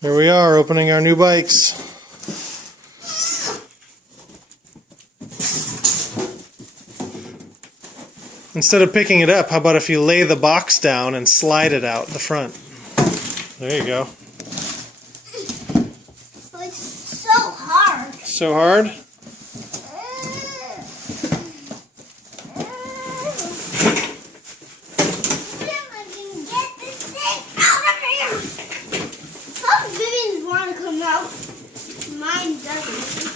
Here we are opening our new bikes. Instead of picking it up, how about if you lay the box down and slide it out the front? There you go. It's so hard. So hard? Mine doesn't.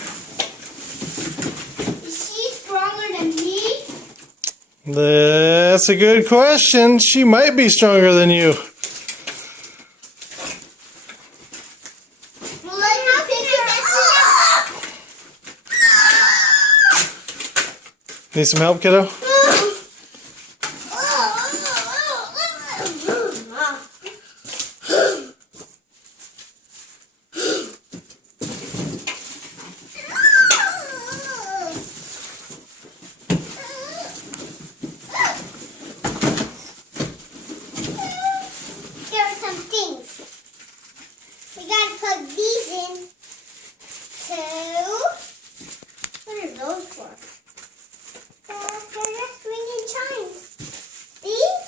Is she stronger than me? That's a good question. She might be stronger than you. Well, let me pick her up. Need some help, kiddo? We gotta plug these in to, what are those for? They're just ringing chimes. These?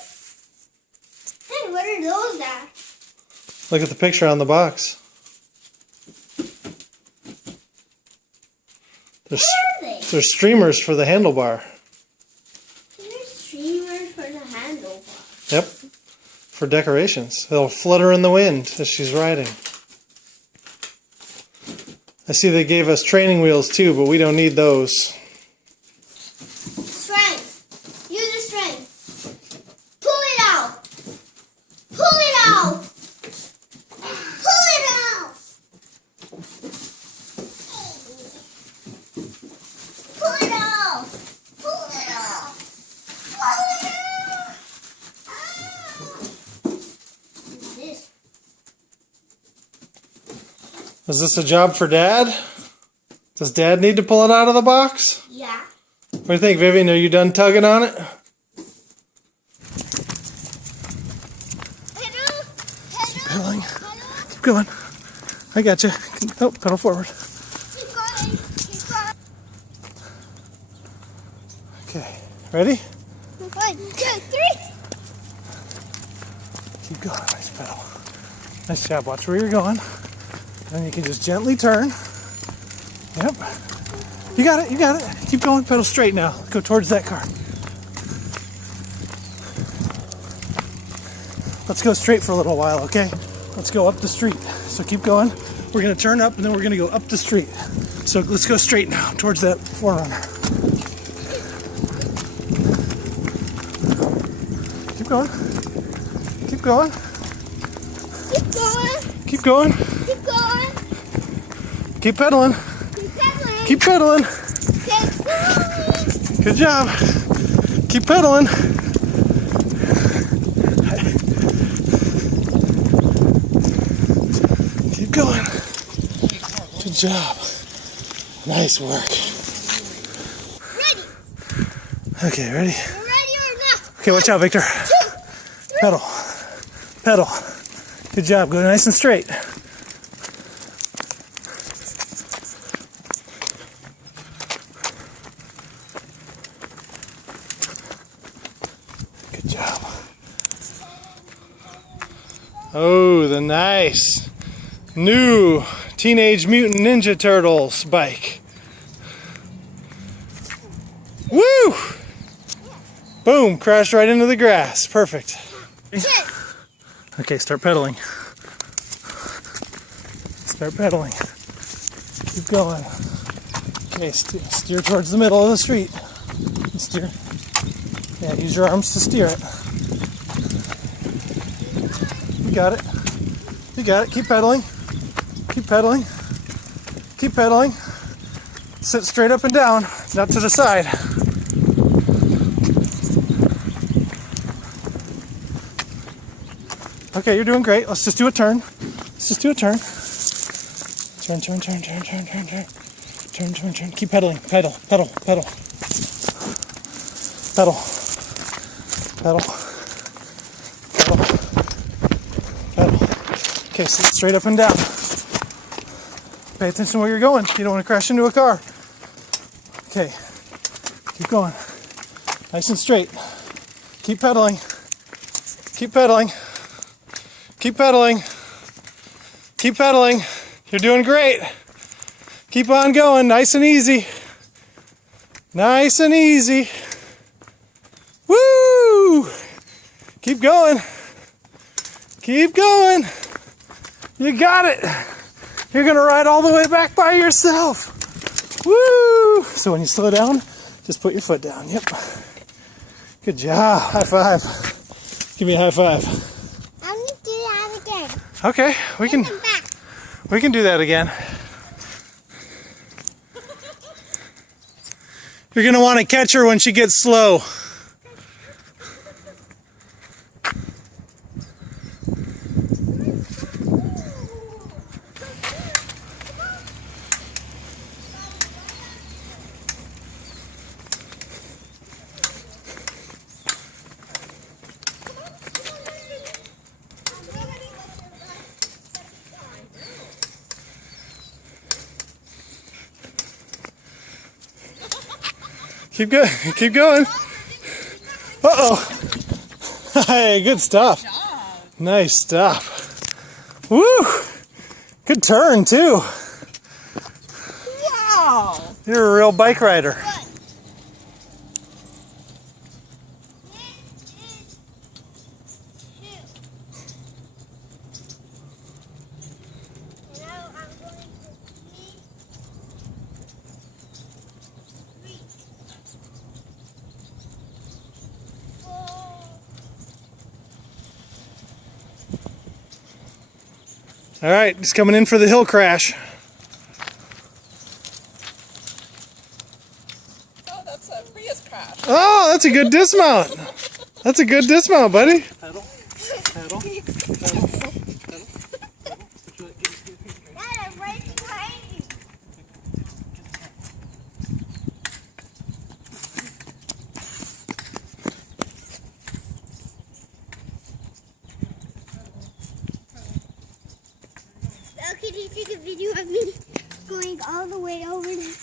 Hey, what are those at? Look at the picture on the box. What are they? They're streamers for the handlebar. They're streamers for the handlebar. Yep. For decorations. They'll flutter in the wind as she's riding. I see they gave us training wheels too, but we don't need those. Strength. Use the strength. Pull it out. Pull it out. Pull it out. Pull it out. Pull it out. Pull it out. What's this? Is this a job for Dad? Does Dad need to pull it out of the box? Yeah. What do you think, Vivian? Are you done tugging on it? Pedaling. Keep going. I got you. Oh, pedal forward. Keep going. Keep going. Okay. Ready? 1, 2, 3. Keep going. Nice pedal. Nice job. Watch where you're going. And you can just gently turn. Yep. You got it. You got it. Keep going. Pedal straight now. Go towards that car. Let's go straight for a little while, okay? Let's go up the street. So keep going. We're going to turn up and then we're going to go up the street. So let's go straight now towards that 4Runner. Keep going. Keep going. Keep going. Keep going. Keep going. Keep pedaling. Keep pedaling. Keep pedaling. Good job. Keep pedaling. Keep going. Good job. Nice work. Ready. Okay, ready? You ready or not? Okay, watch out, Victor. 2, 3. Pedal. Pedal. Good job. Go nice and straight. Good job. Oh, the nice new Teenage Mutant Ninja Turtles bike. Woo! Boom, crashed right into the grass. Perfect. Okay, start pedaling. Start pedaling. Keep going. Okay, steer towards the middle of the street. Steer. Yeah, use your arms to steer it. You got it. You got it. Keep pedaling. Keep pedaling. Keep pedaling. Sit straight up and down, not to the side. Okay, you're doing great. Let's just do a turn. Let's just do a turn. Turn, turn, turn, turn, turn, turn, turn. Turn, turn, turn. Keep pedaling. Pedal, pedal, pedal. Pedal. Pedal. Pedal. Pedal. Okay, sit straight up and down. Pay attention where you're going. You don't want to crash into a car. Okay, keep going. Nice and straight. Keep pedaling. Keep pedaling. Keep pedaling. Keep pedaling. You're doing great. Keep on going. Nice and easy. Nice and easy. Woo! Keep going. Keep going. You got it. You're going to ride all the way back by yourself. Woo! So when you slow down, just put your foot down. Yep. Good job. High five. Give me a high five. I'm going to do that again. Okay, we can do that again. You're going to want to catch her when she gets slow. Keep going. Keep going. Uh-oh. Hey, good stuff. Nice stuff. Woo! Good turn, too. Wow! You're a real bike rider. All right, just coming in for the hill crash. Oh, that's a Prius crash. Oh, that's a good dismount. That's a good dismount, buddy. Pedal, Dad, pedal, pedal, pedal. I'm right behind you. Can you take a video of me going all the way over there?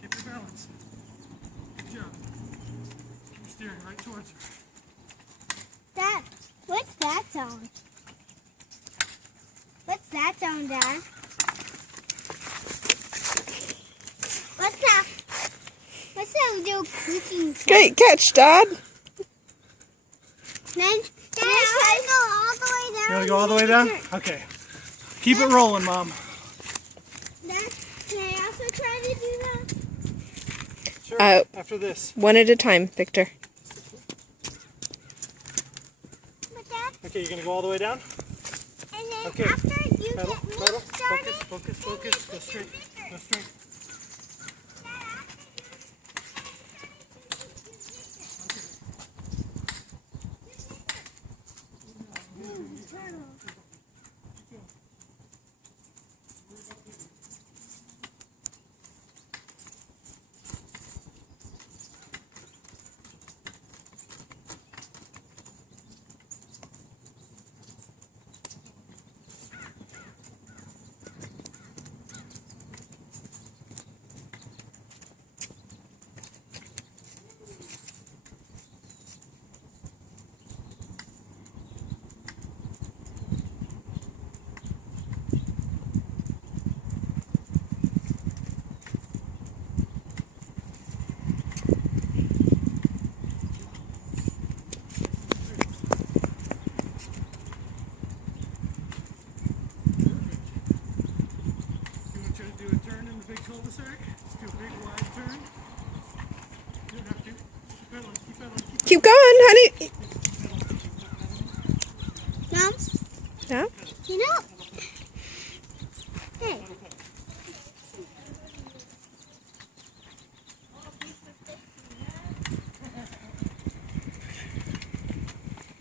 Keep your balance. Good job. Keep steering right towards her. Dad, what's that sound? What's that sound, Dad? What's that? What's that little clicking sound? Great catch, Dad. Then, Dad, I want to go all the way down. You want to go all the way down? Okay. Keep it rolling, Mom. Dad, can I also try to do that? Sure. After this. One at a time, Victor. But Dad, Okay, you're going to go all the way down? and then Okay. after you Pedal, get me pedal. started, Focus, focus. Go straight. Go straight. Keep going, honey. Mom, Yeah? you know, hey,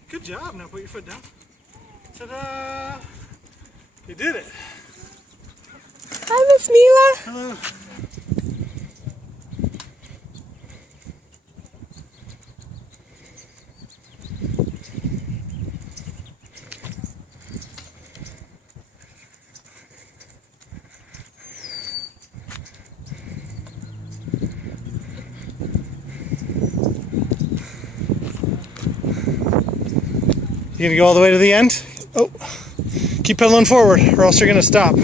Good job. Now put your foot down. Ta-da! You did it. Hi, Miss Mila. Hello. You gonna go all the way to the end? Oh, keep pedaling forward or else you're gonna stop.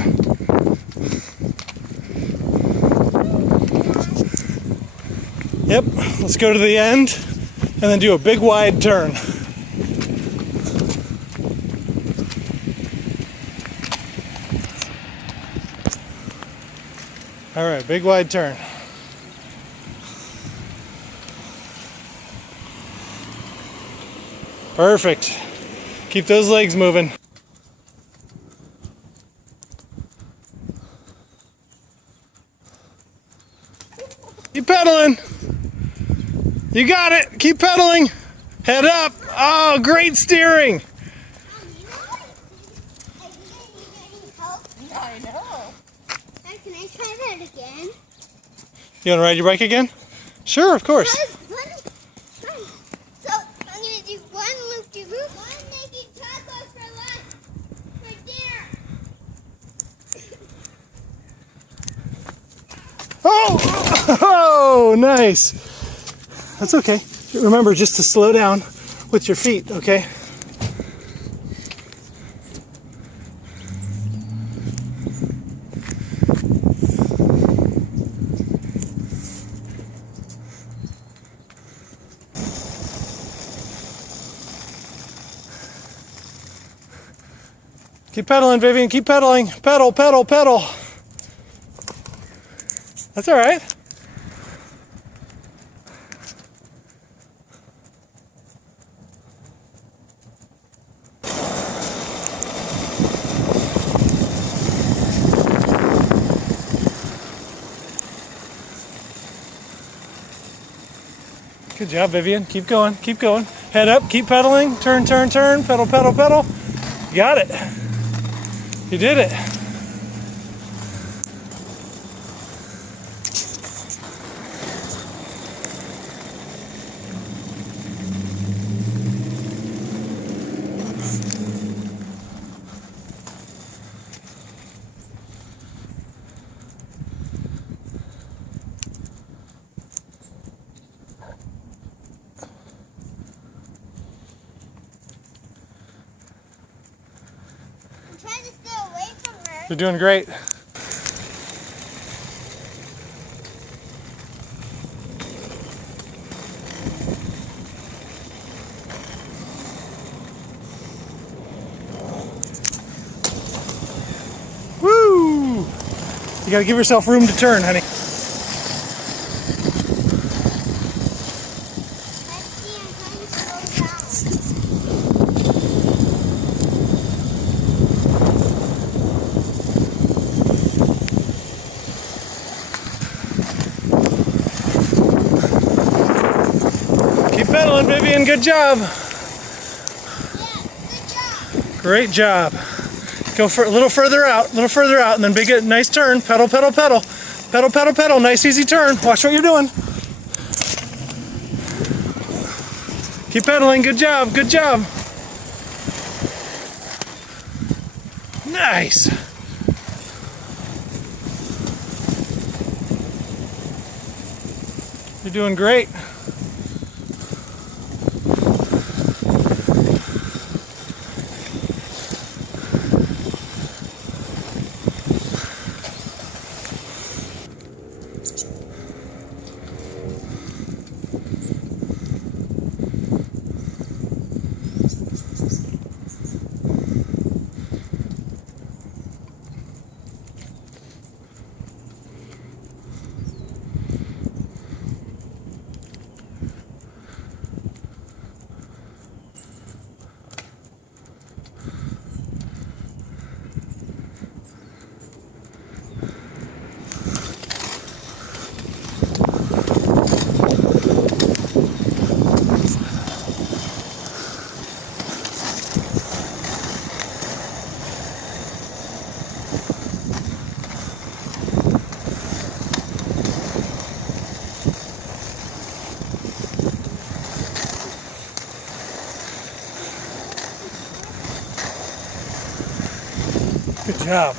Yep, let's go to the end and then do a big wide turn. All right, big wide turn. Perfect. Keep those legs moving. Keep pedaling. You got it. Keep pedaling. Head up. Oh, great steering. I know. Can I try that again? You want to ride your bike again? Sure, of course. So I'm gonna do one loop-de-loop. One making tacos for lunch, for dinner. Oh, nice. That's okay. Remember just to slow down with your feet, okay? Keep pedaling, Vivian. Keep pedaling. Pedal, pedal, pedal. That's all right. Good job, Vivian. Keep going, keep going. Head up, keep pedaling. Turn, turn, turn. Pedal, pedal, pedal. You got it. You did it. I'm trying to stay away from her. You're doing great. Woo! You gotta give yourself room to turn, honey. Let's see, I'm trying to slow down. Keep pedaling, Vivian. Good job. Yeah, good job. Great job. Go for a little further out, and then big, nice turn. Pedal, pedal, pedal. Pedal, pedal, pedal. Nice, easy turn. Watch what you're doing. Keep pedaling. Good job. Good job. Nice. You're doing great. Good job.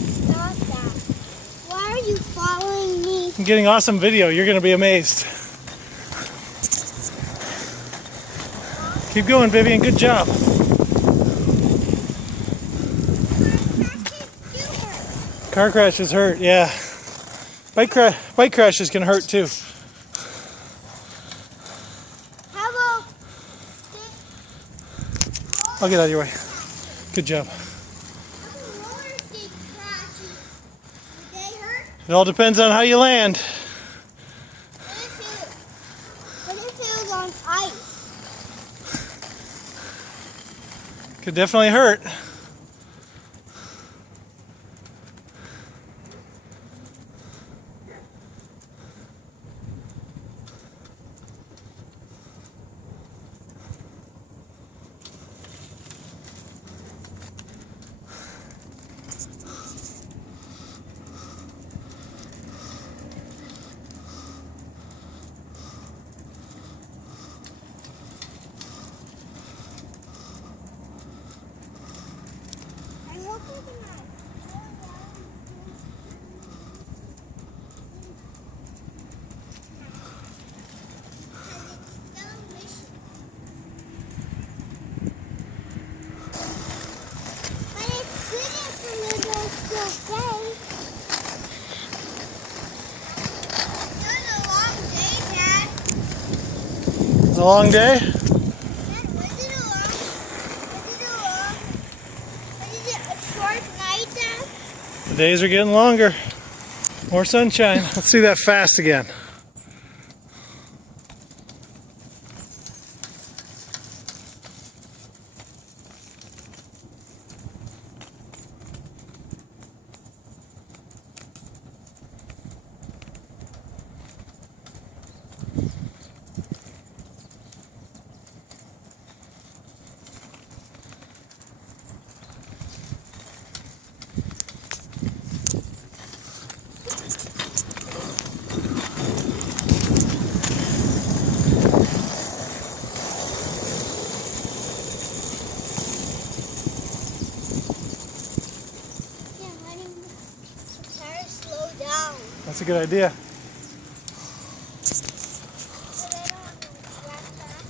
Stop that. Why are you following me? I'm getting awesome video. You're going to be amazed. Keep going, Vivian. Good job. Car crashes hurt, yeah. Bike crashes can hurt too. How about I'll get out of your way. Good job. roller skate crashes? Do they hurt? It all depends on how you land. What if it was on ice? Could definitely hurt. I'm looking at my But it's good if the noodles still stay. It was a long day, Dad. It's a long day. Dad, was it a long? Was it a short night, Dad? The days are getting longer. More sunshine. Let's see that fast again. Yeah, letting the tires slow down. That's a good idea. So they don't have to wrap back.